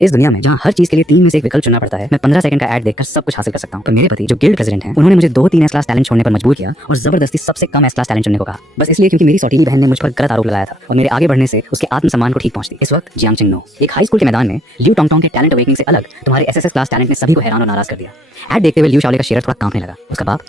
इस दुनिया में जहाँ हर चीज के लिए 3 में से एक विकल्प चुनना पड़ता है, मैं 15 सेकंड का ऐड देखकर सब कुछ हासिल कर सकता हूँ। पर मेरे पति जो गिल्ड प्रेसिडेंट हैं, उन्होंने मुझे 2-3 एस क्लास टैलेंट छोड़ने पर मजबूर किया और जबरदस्ती सबसे कम एस क्लास टैलेंट चुनने को कहा, बस इसलिए क्योंकि मेरी सौतीली बहन ने मुझ पर गलत आरोप लगाया था और मेरे आगे बढ़ने से उसके आत्मसम्मान को ठीक पहुंचती। इस वक्त जियांगचिंग नो एक हाई स्कूल के मैदान में लियू टोंगटोंग के टैलेंट अवेकनिंग से अलग तुम्हारे एसएसएस क्लास टैलेंट ने सभी को हैरान और नाराज कर दिया। ऐड देखते हुए लियू शाओले का शेर थोड़ा कांपने लगा। उसका बाप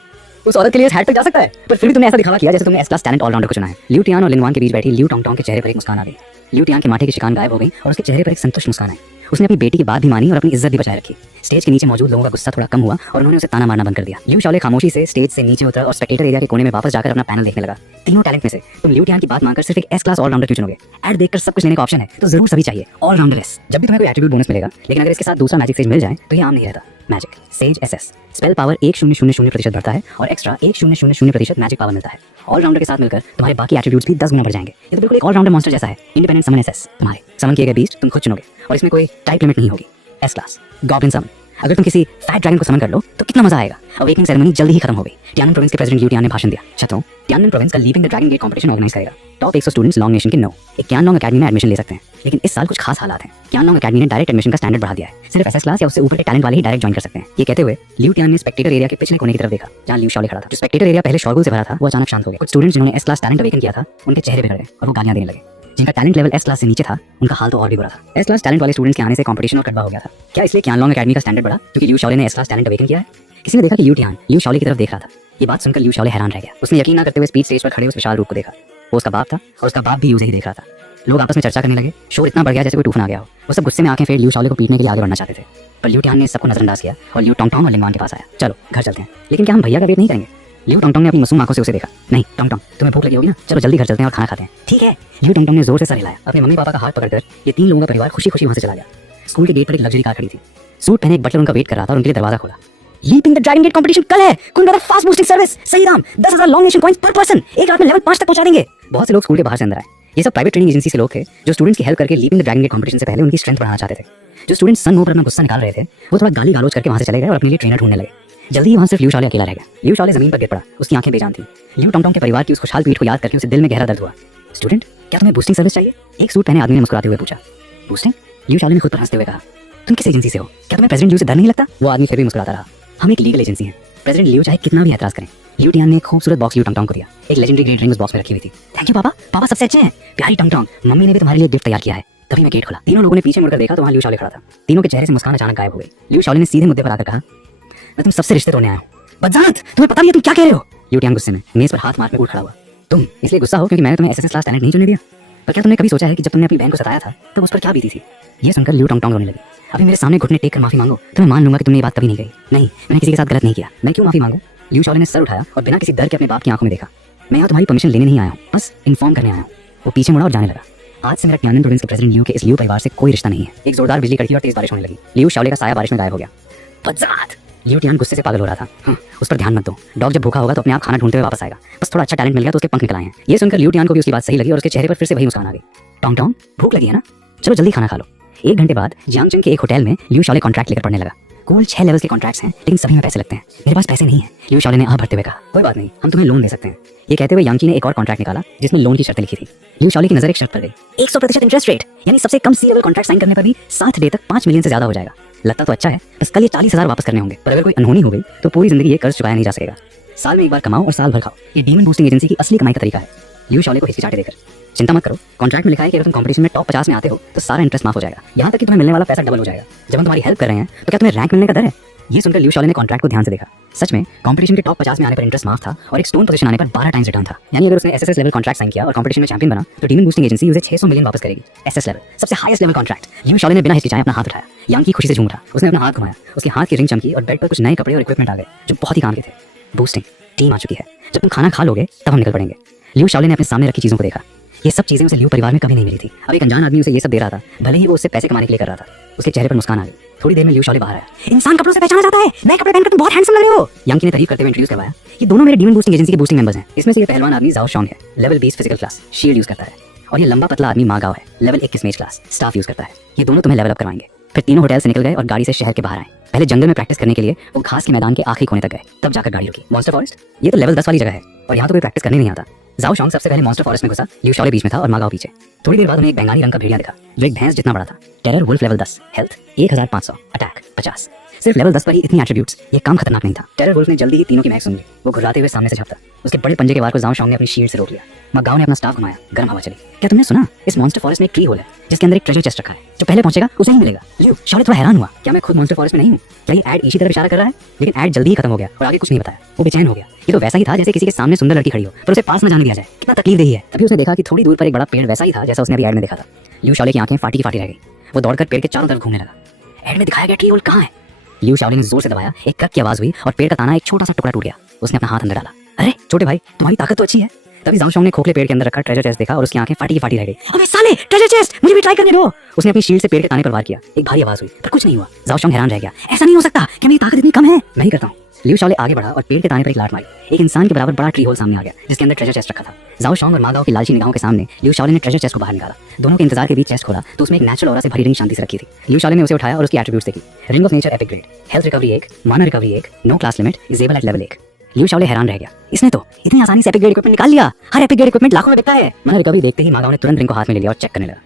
उस औरत के लिए हैट तक जा सकता है, पर फिर भी तुमने ऐसा दिखावा किया जैसे तुमने एस क्लास टैलेंट ऑलराउंडर को चुना है। लियू टियान और लिंगवान के बीच बैठी लियू टोंगटोंग के चेहरे पर एक मुस्कान आ गई। लियू टियान के माथे की शिकान गायब हो गई और उसके चेहरे पर एक संतुष्ट मुस्कान आई। उसने अपनी बेटी की बात भी मानी और अपनी इज्जत भी बचाए रखी। स्टेज के नीचे मौजूद लोगों का गुस्सा थोड़ा कम हुआ और उन्होंने उसे ताना मारना बंद कर दिया। लियू शाओले खामोशी से स्टेज से नीचे उतरा और स्पेक्टेटर एरिया के कोने में वापस जाकर अपना पैनल देखने लगा। तीनों टैलेंट में से तुम लियू टियान की बात मानकर सिर्फ एक एस क्लास ऑलराउंडर क्यों चुनोगे? ऐड देखकर सब कुछ लेने का ऑप्शन है तो जरूर सभी चाहिए ऑलराउंडर एस। जब भी तुम्हें कोई एट्रीब्यूट बोनस मिलेगा, लेकिन अगर इसके साथ दूसरा मैजिक सेज मिल जाए तो ये आम नहीं रहता। Magic says SS spell power 1000% बढ़ता है और एक्स्ट्रा 1000% मैजिक पावर मिलता है। ऑलराउंडर के साथ मिलकर तुम्हारे बाकी एट्रीब्यूट्स भी 10 गुना बढ़ जाएंगे। ये तो बिल्कुल एक ऑलराउंडर मॉन्स्टर जैसा है। इंडिपेंडेंट समन एसएस तुम्हारे समन किए गए बीस्ट तुम खुद चुनोगे और इसमें कोई टाइप लिमिट नहीं होगी। एस क्लास गॉब्लिन समन अगर तुम किसी फैट ड्रैगन को समन कर लो तो कितना मजा आएगा। अवेकनिंग सेरेमनी जल्दी ही खत्म हो गई। टियानन प्रोविंस के प्रेसिडेंट लियू टियान ने भाषण दिया। छात्रों, टियानन प्रोविंस का leaping the dragon gate competition organise करेगा। टॉप 100 स्टूडेंट्स लॉन्ग नेशन के एक क्यानलोंग एकेडमी में एडमिशन ले सकते हैं, लेकिन इस साल कुछ खास हालात हैं। क्यानलोंग एकेडमी ने डायरेक्ट एडमिशन का स्टैंडर्ड बढ़ा दिया है। सिर्फ एसएस क्लास या उससे ऊपर के टैलेंट वाले ही डायरेक्ट ज्वाइन कर सकते हैं। ये कहते हुए लियू टियान ने स्पेक्टेटर एरिया के पिछले कोने की तरफ देखा जहां लियू शाओले खड़ा था। जो स्पेक्टेटर एरिया पहले शोरगुल से भरा था वो अचानक शांत हो गया। कुछ स्टूडेंट्स जिन्होंने एस क्लास टैलेंट अवेकन किया था उनके चेहरे बिगड़ गए और वो गालियां देने लगे। जिनका टैलेंट लेवल एस क्लास से नीचे था उनका हाल तो और भी बुरा था। एस क्लास टैलेंट वाले स्टूडेंट्स के आने से कंपटीशन और कड़वा हो गया था। क्या इसलिए क्यानलोंग एकेडमी का स्टैंडर्ड बढ़ा क्योंकि लियू शाओले ने एस क्लास टैलेंट अवेकन किया है? किसी ने देखा कि लियू टियान लियू शाओले की तरफ देख रहा था। ये बात सुनकर लियू शाओले हैरान रह गया। उसने यकीन न करते हुए स्पीच स्टेज पर खड़े उस विशाल रूप को देखा। वो उसका बाप था और उसका बाप भी उसे ही देख रहा था। लोग आपस में चर्चा करने लगे। शोर इतना बढ़ गया जैसे कोई तूफान आ गया हो। वो सब गुस्से में आंखें फेर लियू शाओले को पीटने के लिए आगे बढ़ना चाहते थे, पर लियू टियान ने सबको नजरअंदाज किया और लियू टोंगटोंग और लिंगवान के पास आया। चलो घर चलते हैं। लेकिन क्या हम भैया का वेट नहीं करेंगे? लियू टोंगटोंग ने अपनी मासूम आंखों से उसे देखा। नहीं टोंगटोंग, तुम्हें भूख लगी होगी ना, चलो जल्दी घर चलते हैं और खाना खाते हैं। ठीक है। लियू टोंगटोंग ने जोर से सर हिलाया। अपने मम्मी पापा का हाथ पकड़कर ये 3 लोगों का परिवार खुशी खुशी वहां से चला गया। स्कूल के गेट पर एक लग्जरी कार खड़ी थी। सूट पहने एक बटलर उनका वेट कर रहा था और उनके लिए दरवाजा खोला। Leaping the dragon gate competition कल है। कुल मेरा फास्ट बूस्टिंग सर्विस सही दाम 10,000 लॉन्ग नेशन पॉइंट्स पर पर्सन। एक रात में लेवल 5 तक पहुंचा देंगे। बहुत से लोग स्कूल के बाहर से अंदर आए। ये सब प्राइवेट ट्रेनिंग एजेंसी से लोग थे जो स्टूडेंट्स की हेल्प करके leaping the dragon gate competition से पहले उनकी स्ट्रेंथ बढ़ाना चाहते थे। जो स्टूडेंट्स सन मुंह पर अपना गुस्सा निकाल रहे थे वो थोड़ा गाली गलौज करके वहां से चले गए और अपने लिए ट्रेनर ढूंढने लगे। जल्दी ही वहां सिर्फ लियू शाओले अकेला रह गया। लियू शाओले जमीन पर गिर पड़ा। उसकी आंखें बेजान थी। लियू टोंगटोंग के परिवार की उस खुशहाल पीठ को याद करके उसे दिल में गहरा दर्द हुआ। स्टूडेंट, क्या तुम्हें बूस्टिंग सर्विस चाहिए? एक सूट पहने आदमी ने मुस्कुराते हुए पूछा। बूस्टिंग? लियू शाओले ने खुद पर हंसते हुए कहा। तुम किस एजेंसी से हो? क्या तुम्हें प्रेसिडेंट लियू से डर नहीं लगता? वो आदमी फिर भी मुस्कुराता रहा। हम एक लीगल एजेंसी है। प्रेसिडेंट लियू चाहे कितना भी एतराज करें। लियू टियान ने एक खूबसूरत बॉक्स लियू टोंगटोंग को दिया। एक लेजेंडरी ग्रेट रिंग उस बॉक्स में रखी हुई थी। थैंक यू पापा, पापा सबसे अच्छे हैं। प्यारी टोंगटोंग, मम्मी ने भी तुम्हारे लिए गिफ्ट तैयार किया है। तभी मैं गेट खोला। तीनों लोगों ने पीछे मुड़कर देखा तो वहां लियू शाओले खड़ा था। तीनों के चेहरे से मुस्कान अचानक गायब हो गई। लियू शाओले ने सीधे मुद्दे पर आकर कहा, मैं तुम सबसे रिश्ते तोड़ने आया हूं। बदजात, तुम्हें पता नहीं है तुम क्या कह रहे हो? लियू टियान गुस्से में मेज पर हाथ मारकर उठ खड़ा हुआ। तुम इसलिए गुस्सा हो क्योंकि मैंने तुम्हें एसएसएस क्लास टैलेंट नहीं चुनने दिया? पर क्या तुमने कभी सोचा है कि जब तुमने अपनी बहन को सताया था तब उस पर क्या बीती थी? ये सुनकर लियू टोंगटोंग रोने लगी। अभी मेरे सामने घुटने टेक कर माफी मांगो तो मैं मान लूंगा कि तुमने ये बात कभी नहीं कही। नहीं, मैंने किसी के साथ गलत नहीं किया। मैं क्यों माफी मांगू? लियू शाओले ने सर उठाया और बिना किसी डर के अपने बाप की आंखों में देखा। मैं यहाँ तुम्हारी परमिशन लेने नहीं आया हूँ, बस इन्फॉर्म करने आया हूँ। वो पीछे मुड़ा और जाने लगा। आज से मेरा टियानन प्रोविंस के प्रेसिडेंट लियू के इस लियू परिवार से कोई रिश्ता नहीं है। एक जोरदार बिजली कड़की और तेज बारिश होने लगी। लियू शाओले का साया बारिश में गायब हो गया। बदजात! लियू टियान गुस्से से पागल हो रहा था। उस पर ध्यान मत दो। डॉग जब भूखा होगा तो अपने आप खाना ढूंढते हुए वापस आएगा। बस थोड़ा अच्छा टैलेंट मिल गया तो उसके पंख निकल आए हैं। ये सुनकर लियू टियान को भी उसकी बात सही लगी और उसके चेहरे पर फिर से वही मुस्कान आ गई। टोंगटोंग, भूख लगी है ना? चलो जल्दी खाना खा लो। 1 घंटे बाद जियांगचिंग के एक होटल में लियू शाओले कॉन्ट्रैक्ट लेकर पढ़ने लगा। कुल 6 लेवल्स के कॉन्ट्रैक्ट्स हैं, लेकिन सभी में पैसे लगते हैं। मेरे पास पैसे नहीं है। लियू शाओले ने भरते हुए कहा। कोई बात नहीं, हम तुम्हें लोन दे सकते हैं। ये कहते हुए यांकी ने एक और कॉन्ट्रैक्ट निकाला जिसमें लोन की शर्तें लिखी थी। लियू शाओले की नजर एक शर्त पर गई। 100% इंटरेस्ट रेट, यानी सबसे कम सी लेवल कॉन्ट्रैक्ट साइन करने पर भी 7 डे तक 5 मिलियन से ज्यादा हो जाएगा। लगता तो अच्छा है, बस कल ये 40,000 वापस करने होंगे। पर अगर कोई अनहोनी हो गई तो पूरी जिंदगी ये कर्ज चुकाया नहीं जा सकेगा। साल में एक बार कमाओ और साल भर खाओ। ये डीमन बूस्टिंग एजेंसी की असली कमाई का तरीका है। लियू शाओले को हिचकिचाहटे देकर, चिंता मत करो, कॉन्ट्रैक्ट में लिखा है कि अगर तुम कंपटीशन में टॉप 50 में आते हो तो सारा इंटरेस्ट माफ हो जाएगा। यहाँ तक कि तुम्हें मिलने वाला पैसा डबल हो जाएगा। जब हम तुम्हारी हेल्प कर रहे हैं तो क्या तुम्हें रैंक मिलने का डर है? ये सुनकर लियू शाओले ने कॉन्ट्रैक्ट को ध्यान से देखा। सच में कंपटीशन के टॉप 50 में आने पर इंटरेस्ट माफ था और एक स्टोन पोजीशन आने पर 12 टाइम्स रिटर्न था। यानी अगर उसने एसएसएस लेवल कॉन्ट्रैक्ट साइन किया और कंपटीशन में चैंपियन बना तो डीमन बूस्टिंग एजेंसी उसे 600 मिलियन वापस करेगी। एसएस लेवल, सबसे हाईएस्ट लेवल कॉन्ट्रैक्ट। लियू शाओले ने बिना हिचकिचाए अपना हाथ उठाया। यांकी खुशी से झूम उठा। उसने अपना हाथ घुमाया। उसके हाथ की रिंग चमकी और बेड पर कुछ नए कपड़े और इक्विपमेंट आ गए जो बहुत ही काम के थे। बूस्टिंग टीम आ चुकी है। जब तुम खाना खा लोगे तब हम निकल पड़ेंगे। लियू शाओले ने अपने सामने रखी चीजों को देखा। ये सब चीजें उसे लियू परिवार में कभी नहीं मिली थी। अब एक अनजान आदमी उसे ये सब दे रहा था, भले ही वो उससे पैसे कमाने के लिए कर रहा था। उसके चेहरे पर मुस्कान आ गई। थोड़ी देर में लियू शाओले बाहर आया। इंसान कपड़ों से पहचाना जाता है, नए कपड़े पहनकर तुम बहुत हैंडसम लग रहे हो। यांकी ने तारीफ करते हुए इंट्रोड्यूस करवाया। ये दोनों मेरे डीमन बूस्टिंग एजेंसी के बूस्टिंग मेंबर्स हैं। इसमें से ये पहलवान आदमी जाओ शॉन्ग है, level 20 physical class, shield use करता है। और ये लंबा पतला आदमी मागाओ है, लेवल 21 मेज क्लास, स्टाफ यूज करता है। ये दोनों तुम्हें लेवल अप करवाएंगे। फिर तीनों होटल से निकल गए और गाड़ी से शहर के बाहर आए। पहले जंगल में प्रैक्टिस करने के लिए वो घास के मैदान के आखिरी कोने तक गए, तब जाकर गाड़ी रुकी। मॉन्स्टर फॉरेस्ट, ये तो लेवल 10 वाली जगह है और यहाँ तो कोई प्रैक्टिस करने नहीं आता। जाओ शॉन्ग सबसे पहले मॉन्स्टर फॉरेस्ट में घुसा, लियू शाओले बीच में था और मा गाओ पीछे। थोड़ी देर बाद उन्हें एक बेंगाली रंग का भेड़िया दिखा जो एक भैंस जितना बड़ा था। Terror wolf level 10, health 1500, attack 50। सिर्फ लेवल 10 पर ही इतनी एट्रीब्यूट्स, ये काम खतरनाक नहीं था। टेरर वुल्फ ने जल्दी ही तीनों की महक सुन ली। वो घुर्राते हुए सामने से झपटा, उसके बड़े पंजे के वार को जाओ शॉन्ग ने अपनी शील्ड से रोक लिया। मा गाओ ने अपना स्टाफ घुमाया, गर्म हवा चली। क्या तुमने सुना? इस मॉन्स्टर फॉरेस्ट में एक ट्री होल है जिसके अंदर एक ट्रेजर चेस्ट रखा है, जो पहले पहुंचेगा उसे ही मिलेगा। लियू शाओले थोड़ा हैरान हुआ, क्या मैं खुद मॉन्स्टर फॉरेस्ट में नहीं हूँ? क्या ये ऐड इसी तरफ इशारा कर रहा है? लेकिन ऐड जल्दी ही खत्म हो गया और आगे कुछ नहीं बताया। वो बेचैन हो गया। ये तो वैसा ही था जैसे किसी के सामने सुंदर लड़की खड़ी हो पर उसे पास में जाने दिया जाए। कितना तकलीफदेही है। तभी उसने देखा कि थोड़ी दूर पर एक बड़ा पेड़ वैसा ही था जैसा उसने अभी ऐड में देखा था। लियू शाओले की आंखें फाटी की फाटी रह गई। वो दौड़कर पेड़ के चारों तरफ घूमने लगा। ऐड में दिखाया गया ट्री होल कहाँ है? लियू शाओले ने जोर से दबाया, एक कक की आवाज हुई और पेड़ का ताना एक छोटा सा टुकड़ा टूट गया। उसने अपना हाथ अंदर डाला। अरे छोटे भाई, तुम्हारी ताकत तो अच्छी है। तभी जाओ शॉन्ग ने खोखले पेड़ के अंदर रखा ट्रेजर चेस्ट देखा और उसकी आंखें फाटी की फाटी रह गई। अबे साले, ट्रेजर चेस्ट, मुझे भी ट्राई करने दो। उसने अपनी शील्ड से पेड़ के ताने पर वार किया। एक भारी आवाज हुई पर कुछ नहीं हुआ। जाओ शॉन्ग हैरान रह गया। ऐसा नहीं हो सकता, क्या मेरी ताकत इतनी कम है? मैं ही करता हूँ। लियू शाओले आगे बढ़ा और पेड़ के ताने पर एक लात मारी। एक इंसान के बराबर बड़ा ट्री होल सामने आ गया जिसके अंदर ट्रेजर चेस्ट रखा था। जाओ शॉन्ग और मा गाओ की लालची निगाहों के सामने लियू शाओले ने ट्रेजर चेस्ट को बाहर निकाला। दोनों के इंतजार के बीच चेस्ट खोला तो उसमें एक नेचुरल ऑरा से भरी रिंग शांति से रखी थी। लियू शाओले ने उसे उठाया और उसकी एट्रीब्यूट्स देखी। Ring of nature epic grade, health recovery 1, mana recovery 1, no class limit, disable at level 1। Liu Shaole हैरान रह गया। इसने तो इतनी आसानी से एपिक ग्रेड इक्विपमेंट निकाल लिया। हर एपिक ग्रेड इक्विपमेंट लाखों में बिकता है। माना रिकवरी देखते ही मा गाओ ने तुरंत रिंग को हाथ में ले लिया और चेक करने लगा।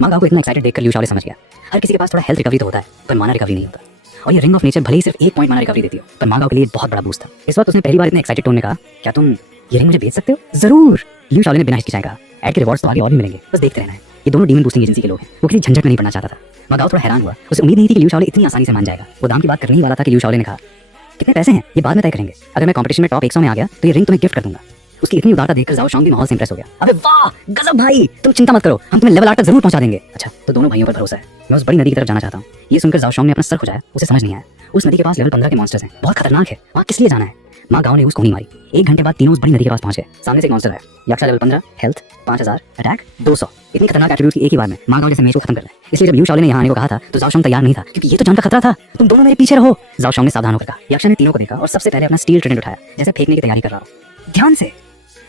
मा गाओ को इतना एक्साइटेड देखकर लियू शाओले समझ गया, हर किसी के पास थोड़ा हेल्थ रिकवरी तो होता है पर माना रिकवरी नहीं होता। और ये रिंग ऑफ नेचर भले ही सिर्फ 1 पॉइंट माना रिकवरी देती हो पर मा गाओ के लिए बहुत बड़ा बूस्ट था। इस वक्त उसने पहली बार इतने एक्साइटेड टोन में कहा, क्या तुम ये रिंग मुझे बेच सकते हो? जरूर, लियू शाओले ने बिना हिचकिचाए कहा। ऐड के रिवॉर्ड्स तो आगे और भी मिलेंगे, बस देखते रहना है। ये दोनों डीमन बूस्टिंग एजेंसी के लोग हैं। वो किसी झंझट में नहीं पड़ना चाहता था। मा गाओ थोड़ा हैरान हुआ। उसे उम्मीद नहीं थी कि लियू शाओले इतनी आसानी से मान जाएगा। वो दाम की बात करने ही वाला था कि लियू शाओले ने कहा, कितने पैसे हैं ये बाद में तय करेंगे। अगर मैं कंपटीशन में टॉप 100 में आ गया तो ये रिंग तुम्हें गिफ्ट कर दूंगा। उसकी इतनी उदारता देखकर जाओ शॉन्ग भी माहौल से इंप्रेस हो गया। अबे वाह, गजब भाई, तुम चिंता मत करो, हम तुम्हें लेवल 8 तक जरूर पहुंचा देंगे। अच्छा, तो दोनों भाइयों पर भरोसा है। मैं उस बड़ी नदी की तरफ जाना चाहता हूँ। ये सुनकर जाओ शॉन्ग ने अपना सर खुजाया। उसे समझ नहीं आया उस नदी के पास लेवल 15 के मॉन्स्टर्स हैं, बहुत खतरनाक है। वहाँ किस लिए जाना है? मा गाओ ने उस कोनी मारी। 1 घंटे बाद तीनों उस बड़ी नदी के पास पहुंचे। सामने से एक मॉन्स्टर आया। यक्षा लेवल 15, हेल्थ 5000, अटैक 200। इतनी खतरनाक एट्रीब्यूट एक ही बार में मा गाओ जैसे मैच को खत्म कर रहा है। इसलिए जब लियू शाओले ने यहाँ आने को कहा था तो जाओ शॉन्ग तैयार नहीं था क्योंकि ये तो जान का खतरा था। तुम दोनों मेरे पीछे रहो, जाओ शॉन्ग ने सावधान होकर कहा। यक्षा ने तीनों को देखा और सबसे पहले अपना स्टील ट्रिडेंट उठाया जैसे फेंकने की तैयारी कर रहा हो। ध्यान से।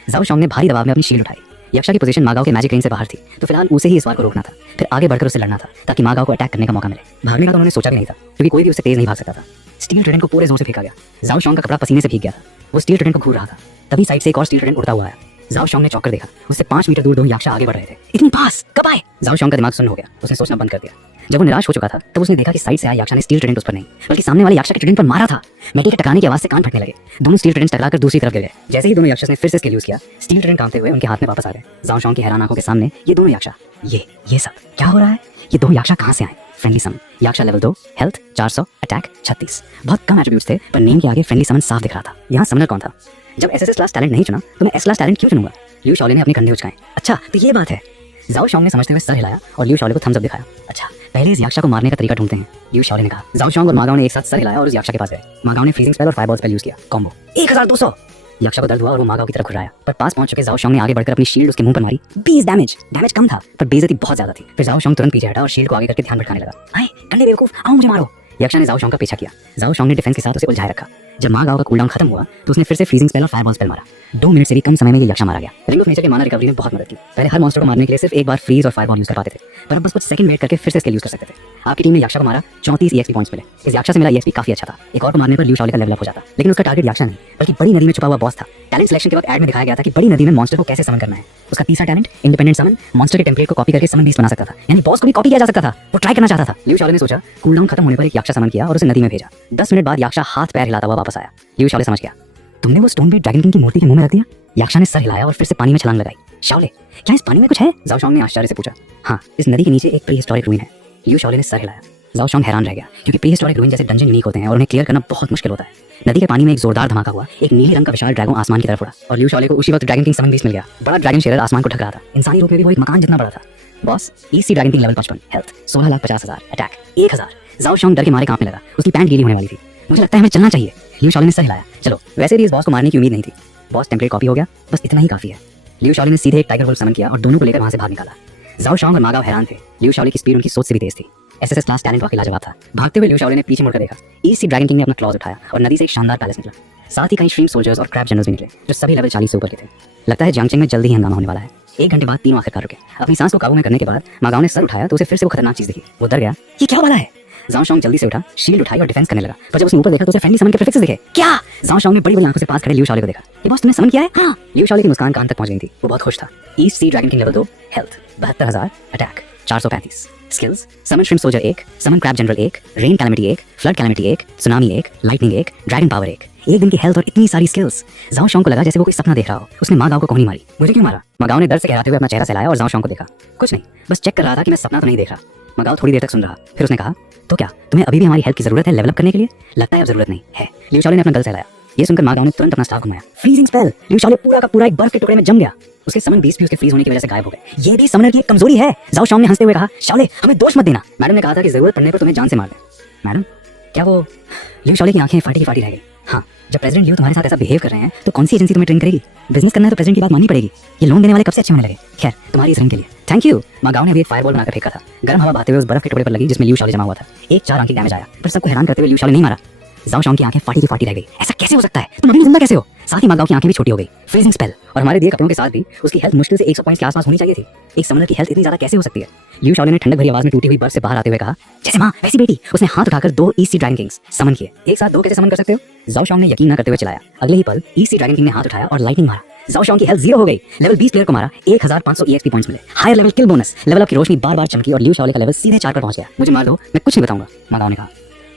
जाओ शॉन्ग ने भारी दबाव में अपनी शील्ड उठाई। यक्षा की पोजीशन मा गाओ के मैजिक रेंज से बाहर थी तो फिलहाल उसे ही इस बार को रोकना था, फिर आगे बढ़कर उसे लड़ना था ताकि मा गाओ को अटैक करने का मौका मिले। भागने का तो उन्होंने सोचा भी नहीं था क्योंकि कोई भी उससे तेज नहीं भाग सकता था। स्टील ट्रिडेंट को पूरे जोर से फेंका गया। जाओ शॉन्ग का कपड़ा पसीने से भीग गया था। वो स्टील ट्रिडेंट को घूर रहा था। तभी साइड से एक और स्टील ट्रिडेंट उड़ता हुआ आया। जाओ शॉन्ग ने चौंक कर देखा। उससे 5 मीटर दूर 2 यक्षा आगे बढ़ रहे थे। इतनी पास कब आए? जाओ शॉन्ग का दिमाग सुन्न हो गया। उसने सोचना बंद कर दिया। जब वो निराश हो चुका था तब उसने देखा कि साइड से आया यक्षा ने स्टील ट्रिडेंट उस पर नहीं बल्कि सामने वाले यक्षा के ट्रिडेंट पर मारा था। मेटल के टकराने की आवाज से कान फटने लगे। दोनों स्टील ट्रिडेंट्स टकराकर दूसरी तरफ गिर गए। जैसे ही दोनों यक्षस ने फिर से स्किल यूज किया, स्टील ट्रिडेंट कांपते हुए उनके हाथ में वापस आ गए। जाओ शॉन्ग की हैरान आंखों के सामने ये दोनों यक्षा, ये सब क्या हो रहा है? ये दो यक्षा कहां से आए? फ्रेंडली समन। यक्षा लेवल 2, हेल्थ 400, अटैक 36। बहुत कम एट्रीब्यूट्स थे पर नेम के आगे फ्रेंडली समन साफ दिख रहा था। यहाँ समनर कौन था? जब एसएसएस क्लास टैलेंट नहीं चुना तो मैं एस क्लास टैलेंट क्यों चुनूंगा? लियू शाओले ने अपने कंधे उचकाए। अच्छा तो ये बात है। जाओ शॉन्ग ने समझते हुए सर हिलाया और लियू शाओले को थम्स अप दिखाया। अच्छा, पहले इस यक्षा को मारने का तरीका ढूंढते हैं, लियू शाओले ने कहा। जाओ शॉन्ग और मा गाओ ने एक साथ सर हिलाया और उस यक्षा के पास गए। मा गाओ ने फ्रीजिंग स्पेल और फायरबॉल स्पेल यूज किया। कॉम्बो 1200। यक्षा को दर्द हुआ और वो मा गाओ की तरफ घुराया पर पास पहुंच चुके जाओ शॉन्ग ने आगे बढ़कर अपनी शील्ड उसके मुंह पर मारी। 20 डैमेज कम था पर बेइज्जती बहुत ज्यादा थी। फिर जाओ शॉन्ग तुरंत पीछे हटा और शील्ड को आगे करके ध्यान भटकाने लगा। हाय कंडे बेवकूफ, आओ मुझे मारो। यक्षा ने जाओ शॉन्ग का पीछा किया। जाओ शॉन्ग ने डिफेंस के साथ उसे उलझाए रखा। जब मा गाओ का कूलडाउन खत्म हुआ तो उसने फिर से फ्रीजिंग स्पेल और फायरबॉल स्पेल मारा। 2 मिनट से भी कम समय में ये यक्षा मारा गया। रिंग ऑफ नेचर के माना रिकवरी ने बहुत मदद की। पहले हर मॉन्स्टर को मारने के लिए सिर्फ एक बार फ्रीज और फायरबॉल यूज कर पाते थे पर अब बस कुछ सेकंड वेट करके फिर से स्किल यूज कर सकते थे। आपकी टीम ने यक्षा को मारा, 34 EXP पॉइंट्स मिले। इस यक्षा से मिला EXP काफी अच्छा था। एक और को मारने पर लियू शाओले का लेवल अप हो जाता, लेकिन उसका टारगेट यक्षा नहीं बल्कि बड़ी नदी में छुपा हुआ बॉस था। टैलेंट सिलेक्शन के वक्त ऐड में दिखाया गया था कि बड़ी नदी में मॉन्स्टर को कैसे समन करना है। उसका तीसरा टैलेंट इंडिपेंडेंट समन, मॉन्स्टर के टेम्पलेट को कॉपी करके समन बीस्ट बना सकता था, यानी बॉस को भी कॉपी किया जा सकता था। वो ट्राई करना चाहता था। लियू शाओले ने सोचा, कूलडाउन खत्म होने पर एक यक्षा समन किया और उसे नदी में भेजा। 10 मिनट बाद यक्षा हाथ पैर हिलाता हुआ वापस आया। लियू शाओले समझ गया, तुमने वो स्टोन बीट ड्रैगन किंग की मूर्ति के मुंह में रख दिया। यक्षा ने सर हिलाया और फिर से पानी में छलांग लगाई। शाओले, क्या इस पानी में कुछ है? जाओ शॉन्ग ने आश्चर्य से पूछा। हाँ, इस नदी के नीचे एक प्रीहिस्टोरिक रूइन है। लियू शाओले ने सर हिलाया। जाओ शॉन्ग हैरान रह गया क्योंकि प्रीहिस्टोरिक रूइन जैसे डंजन यूनिक होते हैं और उन्हें क्लियर करना बहुत मुश्किल होता है। नदी के पानी में एक जोरदार धमाका हुआ। एक नीले रंग का विशाल ड्रैगन आसमान की तरफ उड़ा और लियू शाओले को उसी वक्त ड्रैगन किंग समन बीस्ट मिल गया। बड़ा ड्रैगन शेरर आसमान को ढक रहा था। इंसानी रूप में भी वो एक मकान जितना बड़ा था। Boss EC dragon king level 55, health 16,50,000, attack 1000। जाओ शॉन्ग डर के मारे कांपने लगा। उसकी पैंट गीली होने वाली थी। मुझे लगता है हमें चलना चाहिए। लियू शाओले ने सर हिलाया। चलो, वैसे भी इस बॉस को मारने की उम्मीद नहीं थी। बॉस टेम्पलेट कॉपी हो गया, बस इतना ही काफी है। लियू शाओले ने सीधे एक टाइगर वुल्फ समन किया और दोनों को लेकर वहां से भाग निकाला। जाओ शॉन्ग और मा गाओ हैरान थे। लियू शाओले की स्पीड उनकी सोच से भी तेज थी। एसएसएस क्लास टैलेंट वाकई लाजवाब था। भागते हुए लियू शाओले ने पीछे मुड़कर देखा। EC ड्रैगन किंग ने अपना क्लॉज उठाया और नदी से एक शानदार पैलेस निकला। साथ ही कई श्रीम सोल्जर्स और क्रैब जनरल्स भी निकले जो सभी लेवल 40 से ऊपर के थे। लगता है जियांगचेंग में जल्दी ही हंगामा होने वाला है। 1 घंटे बाद तीनों आखिरकार रुके। अपनी सांस को काबू में करने के बाद मा गाओ ने सर उठाया तो उसे फिर से वो खतरनाक चीज दिखी। वो डर गया। ये क्या वाला है? जाओ शॉन्ग जल्दी से उठा, शील्ड उठाई और डिफेंस करने लगा, पर जब उसने ऊपर देखा तो उसे फ्रेंडली समन के प्रीफिक्सेस दिखे। क्या? जाओ शॉन्ग ने बड़ी बड़ी आंखों से पास खड़े लियू शाओले को देखा। ये बॉस तुमने समन किया है? हाँ। लियू शाओले की मुस्कान कान तक पहुंच गई थी। वो बहुत खुश था। East sea dragon king level 2, health 72,000, attack 435, skills summon shrimp soldier 1, summon crab general 1, rain calamity 1, flood calamity 1, tsunami 1, lightning 1, dragon power 1। एक दिन की हेल्थ और इतनी सारी स्किल्स। जाओ शॉन्ग को लगा जैसे वो कोई सपना देख रहा हो। उसने माँ गाँव को कोहनी मारी। मुझे क्यों मारा? माँ गाँव ने दर्द से कहराते हुए अपना चेहरा सहलाया और जाओ शॉन्ग को देखा। कुछ नहीं, बस चेक कर रहा था कि मैं सपना तो नहीं देख रहा। माँ गाँव थोड़ी देर तक सुन रहा, फिर उसने कहा, तो क्या तुम्हें अभी भी हमारी हेल्प की जरूरत है लेवल अप करने के लिए? लगता है अब जरूरत नहीं है। लियू शाओले ने अपना गल सहलाया। ये सुनकर माँ गाँव ने तुरंत अपना स्टाफ घुमाया। Freezing spell. लियू शाओले पूरा का पूरा एक बर्फ के टुकड़े में जम गया। उसके समन बीस भी उसके फ्रीज होने की वजह से गायब हो गए। ये भी समनर की एक कमजोरी है। जाओ शॉन्ग ने हंसते हुए कहा, शाओले हमें दोष मत देना। मैडम ने कहा था कि जरूरत पड़ने पर तुम्हें जान से मार दे। मैडम? क्या वो? लियू शाओले की आंखें फाटी की फाटी रह गई। हाँ, जब प्रेसिडेंट लियू तुम्हारे साथ ऐसा बिहेव कर रहे हैं तो कौन सी एजेंसी तुम्हें ट्रेन करेगी? बिजनेस करना है तो प्रेसिडेंट की बात माननी पड़ेगी। ये लोन देने वाले कब से अच्छे होने लगे। खैर, तुम्हारी इस रिंग के लिए थैंक यू। माँ गाँव ने अभी एक फायरबॉल बनाकर फेंका था। गर्म हवा बहाते हुए उस बर्फ के टुकड़े पर लगी जिसमें लियू शाओले जमा हुआ था। एक 4 अंक की डैमेज आया, पर सबको हैरान करते हुए लियू शाओले नहीं मारा। जाओ शॉन्ग की आंखें फाटी की फाटी रह गई। ऐसा कैसे हो सकता है? तुम अभी जिंदा कैसे हो? साथ ही माँ गाँव की आंखें भी छोटी हो गई। फ्रीजिंग स्पेल और हमारे दिए कपड़ों के साथ भी उसकी हेल्थ मुश्किल से 100 पॉइंट्स के आसपास होनी चाहिए थी। एक समनर की हेल्थ इतनी ज्यादा कैसे हो सकती है? लियू शाओले ने ठंडक भरी आवाज में टूटी हुई बर्फ से बाहर आते हुए कहा, जैसे माँ वैसी बेटी। उसने हाथ उठाकर 2 ईस्ट सी ड्रैगन किंग्स समन किए। एक साथ 2 कैसे समन कर सकते हो? जाओ शॉन्ग ने यकीन न करते हुए चलाया। अगले ही पल ईस्ट सी ड्रैगन किंग ने हाथ उठाया और लाइटनिंग मारा। जाओ शॉन्ग की हेल्थ 0 हो गई। लेवल 20 प्लेयर को मारा, 1500 EXP पॉइंट्स मिले। Higher level kill bonus. Level up की रोशनी बार-बार चमकी और लियू शाओले का लेवल सीधे 4 पर पहुंच गया। मुझे मार दो, मैं कुछ नहीं बताऊंगा, माँ गाँव ने कहा।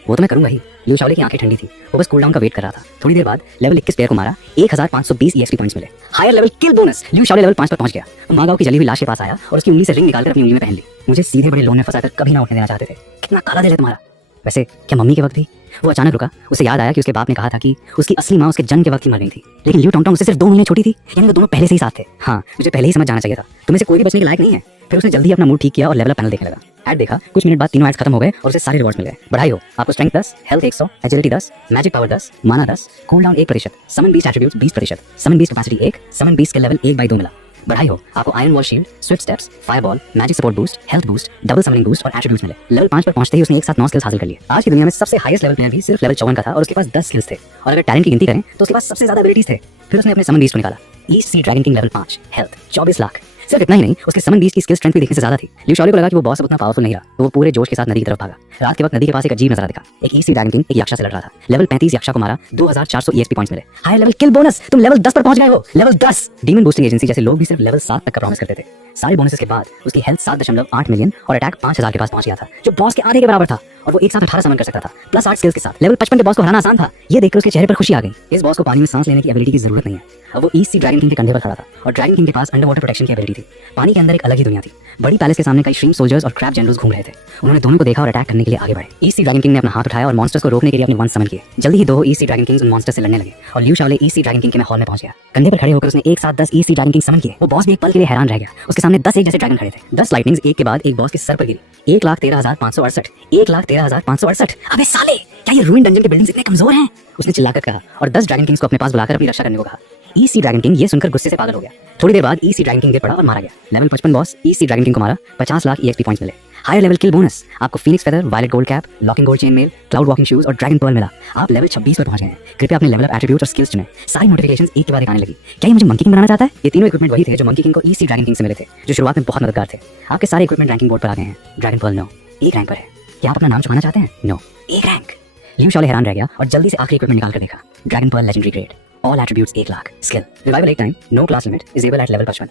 वो तो मैं करूंगा ही। लियू शाओले की आंखें ठंडी थी। वो बस कूल डाउन का वेट कर रहा था। थोड़ी देर बाद लेवल 21 प्लेयर को मारा, 1520 EXP पॉइंट्स मिले। Higher level kill bonus. Liu शाओले level 5 पर पहुंच गया। माँ गाँव की जली हुई लाश के पास आया और उसकी उंगली से रिंग निकालकर अपनी उंगली में पहन ली। मुझे सीधे बड़े लोन में फंसाकर कभी ना उठने देना चाहते थे। कितना काला दिल है तुम्हारा। वैसे क्या मम्मी के वक्त भी? वो अचानक रुका। उसे याद आया कि उसके बाप ने कहा था कि उसकी असली माँ उसके जन्म के वक्त ही मर गई थी। लेकिन लियू टोंगटोंग उससे सिर्फ 2 महीने छोटी थी। यानी वो दोनों पहले से ही साथ थे। हाँ, मुझे पहले ही समझ जाना चाहिए था। तुम्हें से कोई भी बचने के लायक नहीं है। फिर उसने जल्दी अपना मूड ठीक किया और लेवल अप पैनल देखने लगा। ऐड देखा, कुछ मिनट बाद तीनों एड्स खत्म हो गए और उसे सारे रिवॉर्ड्स मिल गए। बधाई हो, आपको strength 10, health 100, agility 10, magic power 10, माना 10, कूल डाउन 1%, समन बीस्ट एट्रीब्यूट्स 20%, समन बीस्ट कैपेसिटी 1, समन बीस्ट के लेवल 1/2 मिला। बधाई हो, आपको iron wall shield, Swift steps, fireball, magic support boost, health boost, double summoning boost और एट्रीब्यूट्स मिले। लेवल 5 पर पहुंचते ही उसने एक साथ 9 स्किल्स हासिल कर लिए। आज की दुनिया में सबसे हाईएस्ट लेवल प्लेयर भी सिर्फ लेवल 54 का था और उसके पास 10 स्किल्स थे। और अगर टैलेंट की गिनती करें तो उसके पास सबसे ज्यादा एबिलिटीज थे। फिर उसने अपने समन बीस्ट को निकाला। East sea dragon king level 5, health 24 lakh. सिर्फ इतना ही नहीं, उसके समन बीस्ट की स्किल स्ट्रेंथ भी देखने से ज्यादा थी। लियू शाओले को लगा कि वो बॉस अब उतना पावरफुल नहीं रहा, तो वो पूरे जोश के साथ नदी की तरफ भागा। रात के वक्त नदी के पास एक अजीब नजारा दिखा। एक ईस्ट सी ड्रैगन किंग एक यक्षा से लड़ रहा था। लेवल 35 यक्षा को मारा, 2400 EXP पॉइंट्स मिले। High level kill bonus. तुम लेवल 10 पर पहुंच गए हो। लेवल 10। डीमन बूस्टिंग एजेंसी जैसे लोग भी सिर्फ लेवल 7 तक का प्रॉमिस करते थे। सारे बोनसेस के बाद उसकी हेल्थ 7.8 मिलियन और अटैक 5000 के पास पहुंच गया था, जो बॉस के आधे के बराबर था। और वो एक साथ 18 समन कर सकता था, प्लस 8 स्किल्स के साथ। लेवल 55 के बॉस को हराना आसान था। ये देखकर उसके चेहरे पर खुशी आ गई। इस बॉस को पानी में सांस लेने की एबिलिटी की जरूरत नहीं है। अब वो ईस्ट सी ड्रैगन किंग के कंधे पर खड़ा था और ड्रैगन किंग के पास अंडर वाटर प्रोटेक्शन की एबिलिटी थी। पानी के अंदर एक अलग ही दुनिया थी। बड़ी पैलेस के सामने कई श्रीम सोल्जर्स और क्रैब जनरल्स घूम रहे थे। उन्होंने दोनों को देखा और अटैक करने के लिए आगे बढ़े। ईस्ट सी ड्रैगन किंग ने अपना हाथ उठाया और मॉन्स्टर्स को रोकने के लिए अपने वंस समन किए। जल्दी ही 2 ईस्ट सी ड्रैगन किंग्स उन मॉन्स्टर्स से लड़ने लगे और Liu शाओले east sea dragon king के हॉल में पहुंच गया। कंधे पर खड़े होकर उसने एक साथ 10 ईस्ट सी ड्रैगन किंग समन किए। वो बॉस भी एक पल के लिए हैरान रह गया। उसके सामने 10 एक जैसे ड्रैगन खड़े थे। 10 लाइटनिंग्स एक के बाद एक बॉस के सर पर गिरी। 1,13,568, 1,13,568। अबे साले, क्या ये रूइन डंजन के बिल्डिंग्स इतने कमजोर हैं? उसने चिल्लाकर कहा और 10 ड्रैगन किंग्स को अपने पास बुलाकर अपनी रक्षा करने को कहा। ईस्ट सी ड्रैगन किंग ये सुनकर गुस्से से पागल हो गया। थोड़ी देर बाद ईस्ट सी ड्रैगन किंग गिर पड़ा और मारा गया। Level 55 boss east sea dragon king को मारा, 50 लाख EXP पॉइंट्स मिले। Higher level kill bonus. आपको phoenix feather, violet gold cap, locking gold chain mail, cloud walking shoes और ड्रैगन पर्ल मिला। आप लेवल 26 पर पहुंच गए हैं। कृपया अपने लेवल अप एट्रीब्यूट्स और स्किल्स चुनें। सारी नोटिफिकेशंस एक के बाद एक आने लगी। क्या ये मुझे मंकी किंग बनाना चाहता है? ये तीनों इक्विपमेंट वही थे जो मंकी किंग को ईस्ट सी ड्रैगन किंग से मिले थे, जो शुरुआत में बहुत मददगार थे। आपके सारे इक्विपमेंट रैंकिंग बोर्ड पर आ गए हैं। ड्रैगन पर्ल नो, 1 रैंक पर है। क्या आप अपना नाम चुकाना चाहते हैं? No, 1 rank. लियू शाओले हैरान रह गया और जल्दी से आखिरी इक्विपमेंट निकाल कर देखा। Dragon pearl legendary grade, all attributes 1 lakh, skill revival 1 time, no class limit, usable at level 55।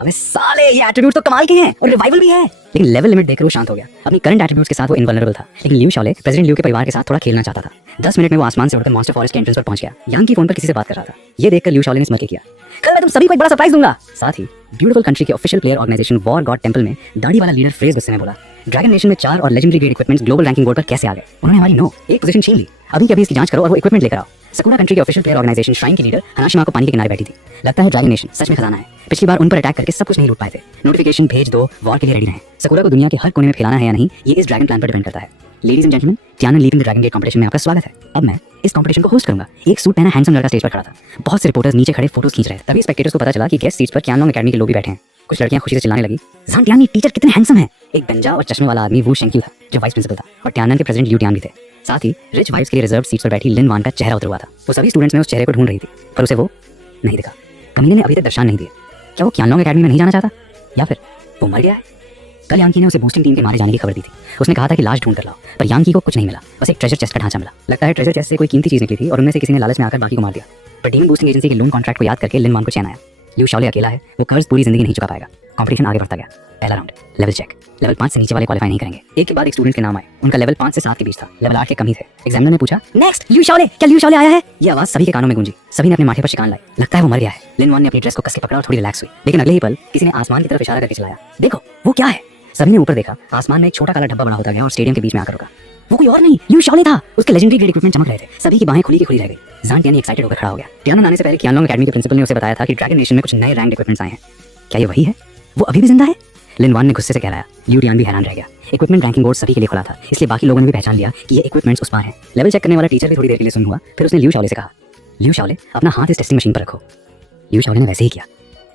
अबे साले, ये एट्रीब्यूट तो कमाल के हैं और रिवाइवल भी है। लेकिन लेवल लिमिट देखकर वो शांत हो गया। अपनी करंट एट्रीब्यूट्स के साथ वो इनवल्नरेबल था। लेकिन लियू शाओले प्रेसिडेंट लियू के परिवार के साथ थोड़ा खेलना चाहता था। 10 मिनट में वो आसमान से उड़कर मॉन्स्टर फॉरेस्ट के एंट्रेंस पर पहुंच गया। यांग की फोन पर किसी से बात कर रहा था। ये देखकर लियू शाओले ने स्mirk किया। कल मैं तुम सभी को एक बड़ा सरप्राइज दूंगा। साथ ही ब्यूटीफुल कंट्री के official player organization war god temple में दाढ़ी वाला लीडर फ्रेज गुस्से में बोला, ड्रैगन नेशन में 4 और legendary grade equipments global ranking board पर कैसे आ गए? उन्होंने हमारी एक पोजीशन छीन ली। अभी के अभी इसकी जांच करो और वो इक्विपमेंट लेकर आओ। सकूरा कंट्री के ऑफिशियल प्लेयर ऑर्गेनाइजेशन श्राइन की लीडर हनाशिमा को पानी के किनारे बैठी थी। लगता है ड्रैगन नेशन सच में खजाना है। पिछली बार उन पर अटैक करके सब कुछ नहीं लूट पाए थे। नोटिफिकेशन भेज दो, वॉर के लिए रेडी रहें। सकूरा को दुनिया के हर कोने में फैलाना है या नहीं, ये इस ड्रैगन प्लान पर डिपेंड करता है। Ladies and gentleman, Tianan leaping the dragon gate competition में आपका स्वागत है। अब मैं इस कॉम्पिटिशन को होस्ट करूंगा। एक सूट पहना हैंडसम लड़का स्टेज पर खड़ा था। बहुत से रिपोर्टर्स नीचे खड़े फोटोज खींच रहे थे। तभी स्पेक्टेटर्स को पता चला कि गेस्ट सीट्स पर टियानन एकेडमी के लोग भी बैठे हैं। कुछ लड़कियां खुशी से चिल्लाने लगी, जान टियानी टीचर कितने हैंडसम है। एक गंजा और चश्मे वाला आदमी वू शेंक्यू था, जो वाइस प्रिंसिपल था, और टियानन के प्रेसिडेंट लियू टियान भी थे। साथ ही रिच वाइफ्स के लिए रिजर्व सीट्स पर बैठी लिन वान का चेहरा उतरा हुआ था। वो सभी स्टूडेंट्स में उस चेहरे को ढूंढ रही थी, पर उसे वो नहीं दिखा। कमीने ने अभी तक दर्शान नहीं दिए। क्या वो क्यानलोंग एकेडमी में नहीं जाना चाहता, या फिर वो मर गया है? कल यांकी ने उसे बूस्टिंग टीम के मारे जाने की खबर दी थी। उसने कहा था कि लाश ढूंढ कर लाओ, पर यांकी को कुछ नहीं मिला, बस एक ट्रेजर चेस्ट का ढांचा मिला। लगता है ट्रेजर चेस्ट से कोई कीमती चीज निकली थी और उनमें से किसी ने लालच में आकर बाकी को मार दिया। पर डीमन बूस्टिंग एजेंसी के लोन कॉन्ट्रैक्ट को याद करके लिन वान को चैन आया। लियू शाओले अकेला है, वो कर्ज पूरी जिंदगी नहीं चुका पाएगा। कंपटीशन आगे बढ़ता गया। पहला राउंड लेवल चेक। लेवल 5 से नीचे वाले क्वालीफाई नहीं करेंगे। एक के बाद एक स्टूडेंट के नाम आए। उनका लेवल 5 से 7 के बीच था, लेवल 8 के कम ही थे। एग्जामिनर ने पूछा, नेक्स्ट लियू शाओले, क्या लियू शाओले आया है? ये आवाज सभी के कानों में गूंजी। सभी ने अपने माथे पर शिकान लाई। लगता है वो मर गया है। लिन वान ने अपनी ड्रेस को कस के पकड़ा और थोड़ी रिलैक्स हुई। लेकिन अगले ही पल किसी ने आसमान की तरफ इशारा करके चलाया, देखो वो क्या है? सभी ने ऊपर देखा। आसमान में एक छोटा काला डब्बा बना होता गया और स्टेडियम के बीच में आकर रुका। वो कोई और नहीं, लियू शाओले था। उसके लेजेंडरी ग्रेड इक्विपमेंट चमक रहे थे। सभी की बाहें खुली की खुली रह गई। ज़ान टियानी एक्साइटेड होकर खड़ा हो गया। टियाना आने से पहले कियानलोंग एकेडमी के प्रिंसिपल ने उसे बताया था कि ड्रैगन नेशन में कुछ नए रैंक इक्विपमेंट्स आए हैं। क्या ये वही है? वो अभी भी जिंदा है? लिन वान ने गुस्से से कहलाया। लियू टियान भी हैरान रह गया। इक्विपमेंट रैंकिंग बोर्ड सभी के लिए खुला था, इसलिए बाकी लोगों ने भी पहचान लिया कि ये इक्विपमेंट्स उस पार हैं। लेवल चेक करने वाला टीचर भी थोड़ी देर के लिए सुन हुआ। फिर उसने लियू शाओले से कहा, लियू शाओले, अपना हाथ इस टेस्टिंग मशीन पर रखो। लियू शाओले ने वैसे ही किया।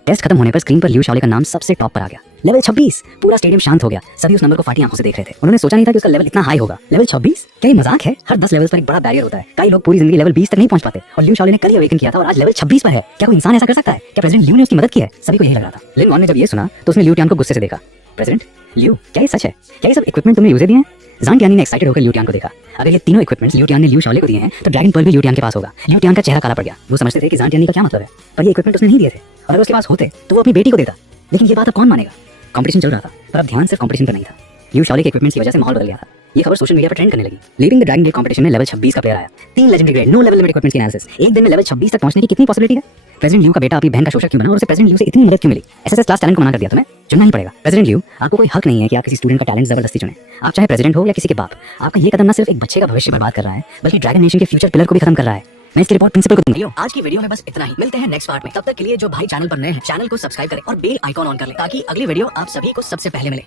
टेस्ट खत्म होने पर स्क्रीन पर लियू शाओले का नाम सबसे टॉप पर आ गया। लेवल 26। पूरा स्टेडियम शांत हो गया। सभी उस नंबर को फाटी आंखों से देख रहे थे। उन्होंने सोचा नहीं था कि उसका लेवल इतना हाई होगा। लेवल 26? क्या ये मजाक है? हर 10 लेवल्स पर एक बड़ा बैरियर होता है। कई लोग पूरी जिंदगी लेवल 20 तक नहीं पहुंच पाते और लियू शाओले ने कल ही अवेकन किया था और आज लेवल 26 पर है। क्या कोई इंसान ऐसा कर सकता है? क्या प्रेसिडेंट लियू ने उसकी मदद की है? सभी को यही लग रहा था। लिन वान ने जब ये सुना तो उसने लियू टियान को गुस्से से देखा। प्रेसिडेंट लियू, क्या ये सच है? क्या ये सब इक्विपमेंट तुमने यूज दिए हैं? ज़ान टियानी ने एक्साइटेड होकर लियू टियान को देखा। अगर ये तीनों इक्विपमेंट्स लियू टियान ने लियू शाओले को दिए हैं तो ड्रैगन पर्ल भी लियू टियान के पास होगा। लियू टियान का चेहरा काला पड़ गया। वो समझते थे कि ज़ान टियानी का क्या मतलब है, पर ये इक्विपमेंट उसने नहीं दिए थे। और अगर उसके पास होते तो वो अपनी बेटी को देता। लेकिन ये बात अब कौन मानेगा? कंपटीशन चल रहा था, पर अब ध्यान सिर्फ कंपटीशन पर नहीं था। लियू शाओले के इक्विपमेंट्स की वजह से माहौल बदल गया था। ये खबर सोशल मीडिया पर ट्रेंड करने लगी। Leading the dragon grade competition में लेवल 26 का प्लेयर आया। 3 legendary grade, no level limit equipments की एनालिसिस। एक दिन में लेवल 26 तक पहुंचने की कितनी पॉसिबिलिटी है? प्रेसिडेंट लियू का बेटा अपनी बहन का शोषक क्यों बना और उसे प्रेसिडेंट लियू से इतनी मदद क्यों मिली? एसएसएस क्लास टैलेंट को मना कर दिया तुम्हें? चुनना ही पड़ेगा। प्रेसिडेंट लियू, आपको कोई हक नहीं है कि आप किसी स्टूडेंट का टैलेंट जबरदस्ती चुनें। आप चाहे प्रेसिडेंट हो या किसी के बाप, आपका ये कदम न सिर्फ एक बच्चे का भविष्य बर्बाद कर रहा है, बल्कि ड्रैगन नेशन के फ्यूचर पिलर को भी खत्म कर रहा है। मैं इसकी रिपोर्ट प्रिंसिपल को दूंगा। आज की वीडियो में बस इतना ही। मिलते हैं नेक्स्ट पार्ट में। तब तक के लिए जो भाई चैनल पर नए हैं, चैनल को सब्सक्राइब करें और बेल आइकॉन ऑन कर लें ताकि अगली वीडियो आप सभी को सबसे पहले मिले।